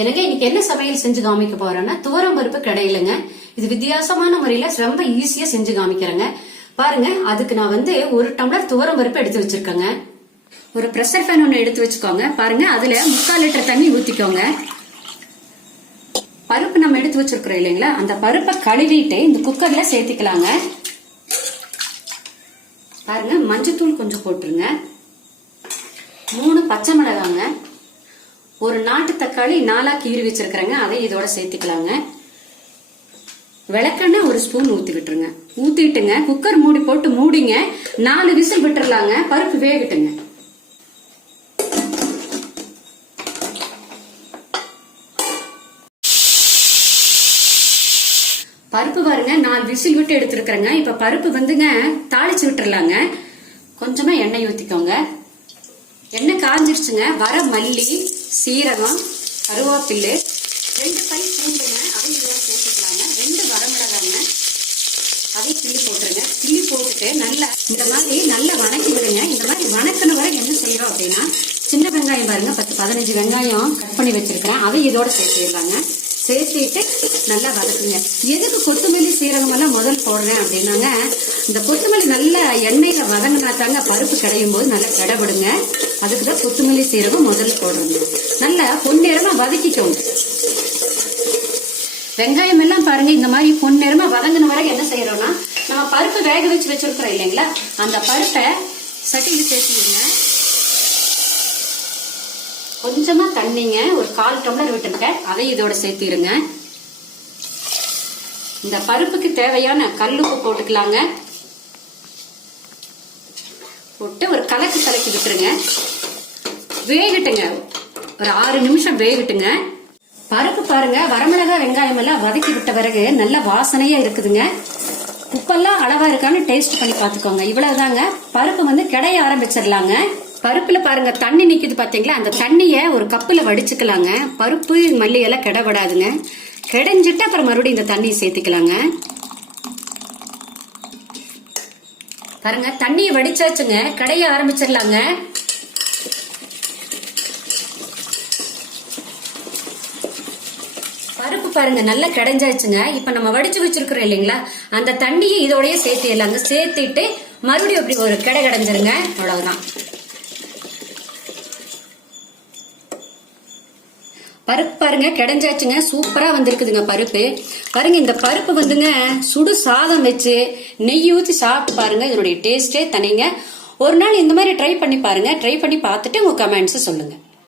எனக்கு இன்னைக்கு என்ன சமையல் செஞ்சு காமிக்க போறேன்னா துவரம் பருப்பு கடையிலங்க. இது வித்தியாசமான முறையில ரொம்ப ஈஸியா செஞ்சு காமிக்கிறேங்க. பாருங்க, அதுக்கு நான் ஒரு டம்ளர் துவரம் பருப்பு எடுத்து வச்சிருக்கேங்க. ஒரு பிரஷர் பேன் ஒண்ணு எடுத்து வச்சுக்கோங்க. பாருங்க, அதுல 3/4 லிட்டர் தண்ணி ஊத்திக்கோங்க. பருப்பு நம்ம எடுத்து வச்சிருக்கிறோம் இல்லைங்களா, அந்த பருப்பை கழுவிட்டு இந்த குக்கர்ல சேர்த்திக்கலாங்க. பாருங்க, மஞ்சத்தூள் கொஞ்சம் போட்டுருங்க. 3 பச்சை மிளகாங்க, ஒரு நாட்டு தக்காளி 4ஆ கீறி வச்சிருக்கிறேங்க, அதை இதோட சேர்த்துக்கலாங்க. விளக்கெண்ணெய் 1 ஸ்பூன் ஊத்திக்கிட்டுருங்க. ஊத்திட்டுங்க குக்கர் மூடி போட்டு மூடிங்க. 4 விசில் விட்டுறலாங்க. பருப்பு வேகட்டுங்க. பருப்பு பாருங்க 4 விசில் விட்டு எடுத்துருக்கிறேங்க. இப்ப பருப்பு தாளிச்சு விட்டுறலாங்க. கொஞ்சமா எண்ணெய் ஊத்திக்கோங்க. எண்ணெய் காஞ்சிருச்சுங்க. வர மல்லி, சீரகம், கருவேப்பிலை, 2 பை பூண்டுங்க, அதை இதோட சேர்த்துக்கலாங்க. 2 வரமிளகாங்க, அதை கிள்ளி போட்டுருங்க. கிள்ளி போட்டுட்டு நல்லா இந்த மாதிரி நல்லா வணக்கி விடுங்க. இந்த மாதிரி வணக்கின வரை என்ன செய்யறோம் அப்படின்னா, சின்ன வெங்காயம் பாருங்க 10-15 வெங்காயம் கட் பண்ணி வச்சிருக்கிறேன், அதை இதோட சேர்த்துடலாங்க. சேர்த்துட்டு நல்லா வதக்குங்க. எதுக்கு கொத்தமல்லி சீரகம் எல்லாம் முதல் போடுறேன் அப்படின்னாங்க, இந்த கொத்தமல்லி நல்லா எண்ணெயில வதங்கினாத்தாங்க பருப்பு கிடையும் போது நல்லா கிடவிடுங்க. அதுக்குதான் கொத்தமல்லி சீரகம் முதல்ல போடுறோங்க. நல்லா பொன்னிறமா வதக்கிக்கோங்க. வெங்காயம் எல்லாம் பாருங்க இந்த மாதிரி பொன்னிறமா வதங்கின வரை என்ன செய்யறோம்னா, நம்ம பருப்பு வேக வச்சு வச்சிருக்கிறோம் இல்லைங்களா, அந்த பருப்பை சட்டியில் சேர்த்துடுங்க. கொஞ்சமா தண்ணிங்க, ஒரு 1/4 டம்ளர் விட்டுருக்கேன், அதை இதோட சேர்த்திருங்க. இந்த பருப்புக்கு தேவையான கல்லுப்பு போட்டுக்கலாங்க. போட்டு ஒரு கலக்கி விட்டுருங்க. வேகட்டுங்க, ஒரு 6 நிமிஷம் வேகட்டுங்க. பருப்பு பாருங்க, வரமிளகாய் வெங்காயம் எல்லாம் வதக்கி விட்ட பிறகு நல்ல வாசனையா இருக்குதுங்க. உப்பெல்லாம் அளவா இருக்கான்னு டேஸ்ட் பண்ணி பாத்துக்கோங்க. இவ்வளவுதாங்க. பருப்பு கிடைய ஆரம்பிச்சிடலாங்க. பருப்புல பாருங்க தண்ணி நிக்குது பாத்தீங்களா, அந்த தண்ணிய ஒரு கப்புல வடிச்சுக்கலாங்க. பருப்பு மல்லி எல்லாம் கிடவிடாதுங்க. கிடைஞ்சிட்டு அப்புறம் மறுபடியும் இந்த தண்ணியை சேர்த்துக்கலாங்க. பாருங்க, தண்ணியை வடிச்சாச்சுங்க. கடைய ஆரம்பிச்சிடலாங்க. பருப்பு பாருங்க நல்லா கிடைஞ்சாச்சுங்க. இப்ப நம்ம வடிச்சு வச்சிருக்கிறோம் இல்லைங்களா, அந்த தண்ணியை இதோடய சேர்த்திடலாங்க. சேர்த்திட்டு மறுபடியும் அப்படி ஒரு கிடைஞ்சிருங்க. அவ்வளவுதான். பருப்பு பாருங்க கிடைஞ்சாச்சுங்க. சூப்பரா வந்திருக்குதுங்க பருப்பு. பாருங்க, இந்த பருப்பு சுடு சாதம் வச்சு நெய் ஊற்றி சாப்பிட்டு பாருங்க. இதனுடைய டேஸ்டே தனிங்க. ஒரு நாள் இந்த மாதிரி ட்ரை பண்ணி பாருங்க. ட்ரை பண்ணி பார்த்துட்டு உங்க கமெண்ட்ஸ் சொல்லுங்க.